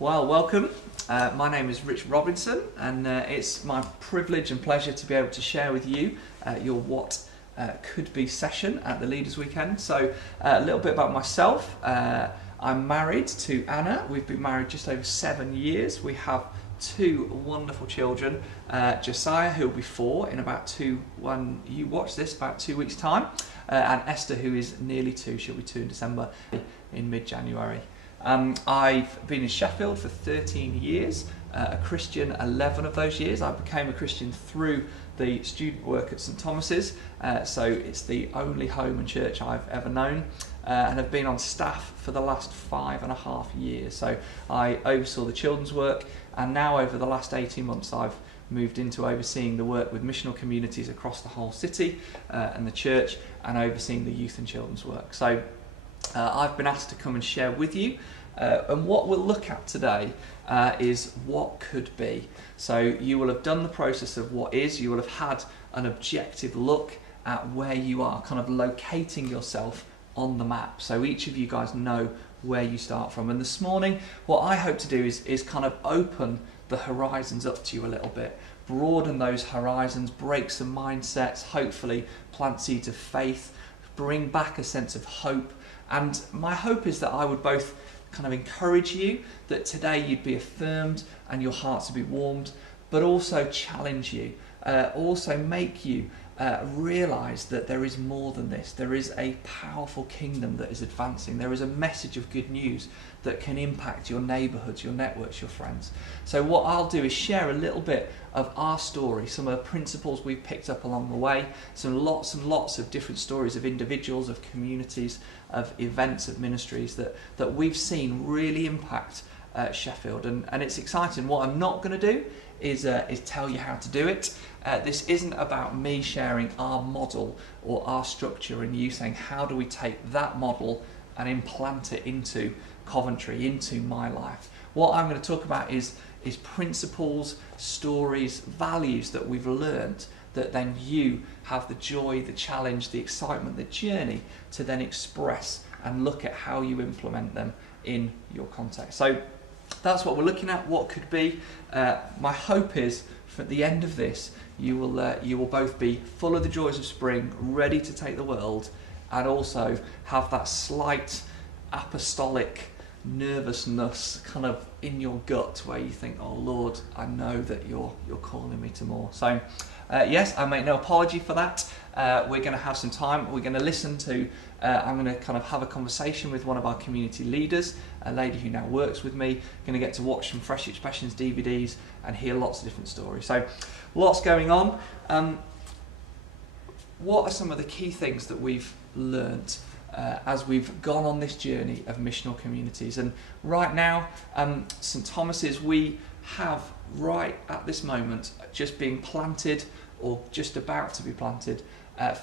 Well, welcome. My name is Rich Robinson, and it's my privilege and pleasure to be able to share with you your What Could Be session at the Leaders Weekend. So, a little bit about myself. I'm married to Anna. We've been married just over 7 years. We have two wonderful children, Josiah, who will be 4 in when you watch this, about 2 weeks' time, and Esther, who is nearly 2. She'll be 2 in December, in mid-January. I've been in Sheffield for 13 years, a Christian 11 of those years. I became a Christian through the student work at St Thomas's, so it's the only home and church I've ever known, and have been on staff for the last 5.5 years. So I oversaw the children's work, and now over the last 18 months I've moved into overseeing the work with missional communities across the whole city and the church, and overseeing the youth and children's work. So I've been asked to come and share with you, and what we'll look at today is what could be. So you will have done the process of what is, you will have had an objective look at where you are, kind of locating yourself on the map. So each of you guys know where you start from. And this morning, what I hope to do is kind of open the horizons up to you a little bit, broaden those horizons, break some mindsets, hopefully plant seeds of faith, bring back a sense of hope. And my hope is that I would both kind of encourage you, that today you'd be affirmed and your hearts would be warmed, but also challenge you, also make you realise that there is more than this. There is a powerful kingdom that is advancing. There is a message of good news that can impact your neighbourhoods, your networks, your friends. So what I'll do is share a little bit of our story, some of the principles we've picked up along the way, some lots and lots of different stories of individuals, of communities, of events, of ministries that we've seen really impact Sheffield, and it's exciting. What I'm not going to do is tell you how to do it. This isn't about me sharing our model or our structure and you saying, how do we take that model and implant it into Coventry, into my life. What I'm going to talk about is principles, stories, values that we've learned, that then you have the joy, the challenge, the excitement, the journey to then express and look at how you implement them in your context. So that's what we're looking at, what could be. My hope is for at the end of this, you will both be full of the joys of spring, ready to take the world, and also have that slight apostolic nervousness kind of in your gut where you think, oh Lord, I know that you're calling me to more. So yes, I make no apology for that. We're going to have some time. We're going to listen to, I'm going to kind of have a conversation with one of our community leaders, a lady who now works with me. Going to get to watch some Fresh Expressions DVDs and hear lots of different stories. So lots going on. What are some of the key things that we've learnt as we've gone on this journey of missional communities? And right now, St Thomas's, we have right at this moment just being planted, or just about to be planted,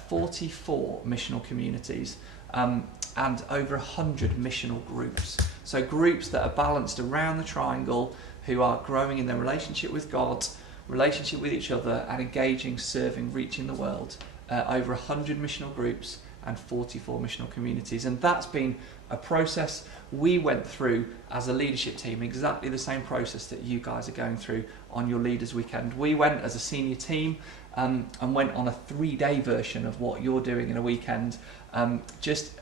44 missional communities, and over 100 missional groups. So groups that are balanced around the triangle, who are growing in their relationship with God, relationship with each other, and engaging, serving, reaching the world. Over 100 missional groups and 44 missional communities. And that's been a process we went through as a leadership team, exactly the same process that you guys are going through on your Leaders Weekend. We went as a senior team and went on a 3-day version of what you're doing in a weekend, just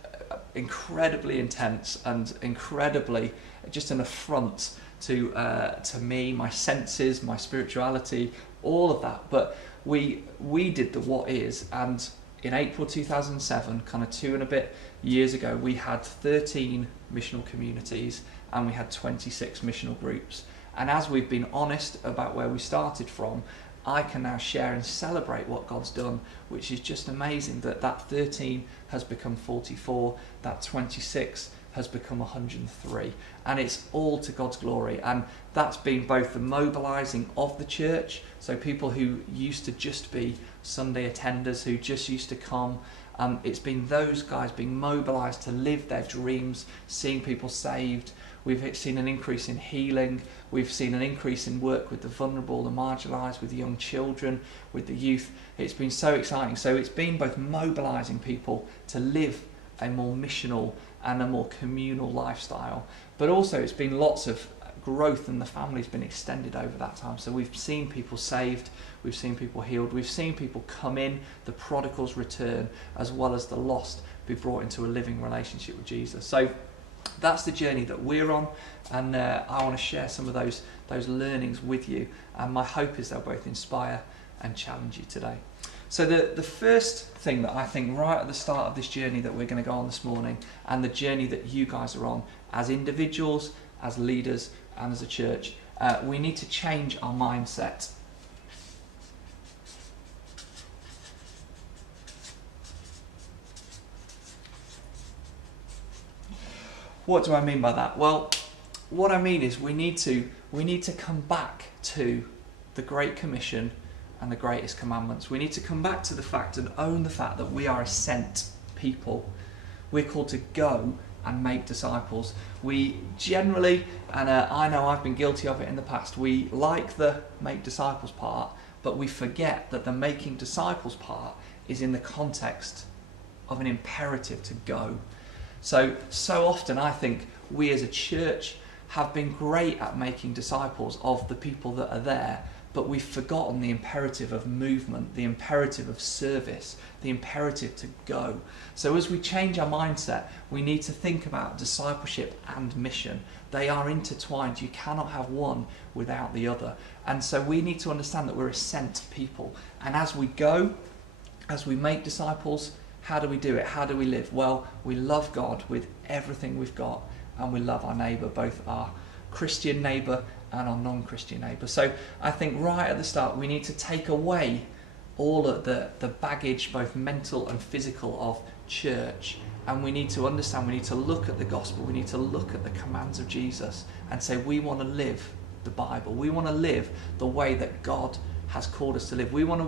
incredibly intense and incredibly just an affront to me, my senses, my spirituality, all of that. But we did the what is, and in April 2007, kind of 2 and a bit years ago, we had 13 missional communities and we had 26 missional groups. And as we've been honest about where we started from, I can now share and celebrate what God's done, which is just amazing that 13 has become 44, that 26 has become 103, and it's all to God's glory. And that's been both the mobilizing of the church, so people who used to just be Sunday attenders, who just used to come, it's been those guys being mobilized to live their dreams, seeing people saved. We've seen an increase in healing. We've seen an increase in work with the vulnerable, the marginalised, with the young children, with the youth. It's been so exciting. So it's been both mobilising people to live a more missional and a more communal lifestyle, but also it's been lots of growth in the family's been extended over that time. So we've seen people saved, we've seen people healed, we've seen people come in, the prodigals return, as well as the lost be brought into a living relationship with Jesus. So that's the journey that we're on, and I want to share some of those learnings with you, and my hope is they'll both inspire and challenge you today. So the first thing that I think right at the start of this journey that we're going to go on this morning, and the journey that you guys are on as individuals, as leaders and as a church, we need to change our mindset. What do I mean by that? Well, what I mean is we need to come back to the Great Commission and the greatest commandments. We need to come back to the fact and own the fact that we are a sent people. We're called to go and make disciples. We generally, and I know I've been guilty of it in the past, we like the make disciples part, but we forget that the making disciples part is in the context of an imperative to go. So often I think we as a church have been great at making disciples of the people that are there, but we've forgotten the imperative of movement, the imperative of service, the imperative to go. So as we change our mindset, we need to think about discipleship and mission. They are intertwined. You cannot have one without the other. And so we need to understand that we're a sent people. And as we go, as we make disciples, how do we do it? How do we live? Well, we love God with everything we've got, and we love our neighbour, both our Christian neighbour and our non-Christian neighbour. So I think right at the start we need to take away all of the baggage, both mental and physical, of church, and we need to understand, we need to look at the gospel, we need to look at the commands of Jesus and say we want to live the Bible, we want to live the way that God has called us to live, we want to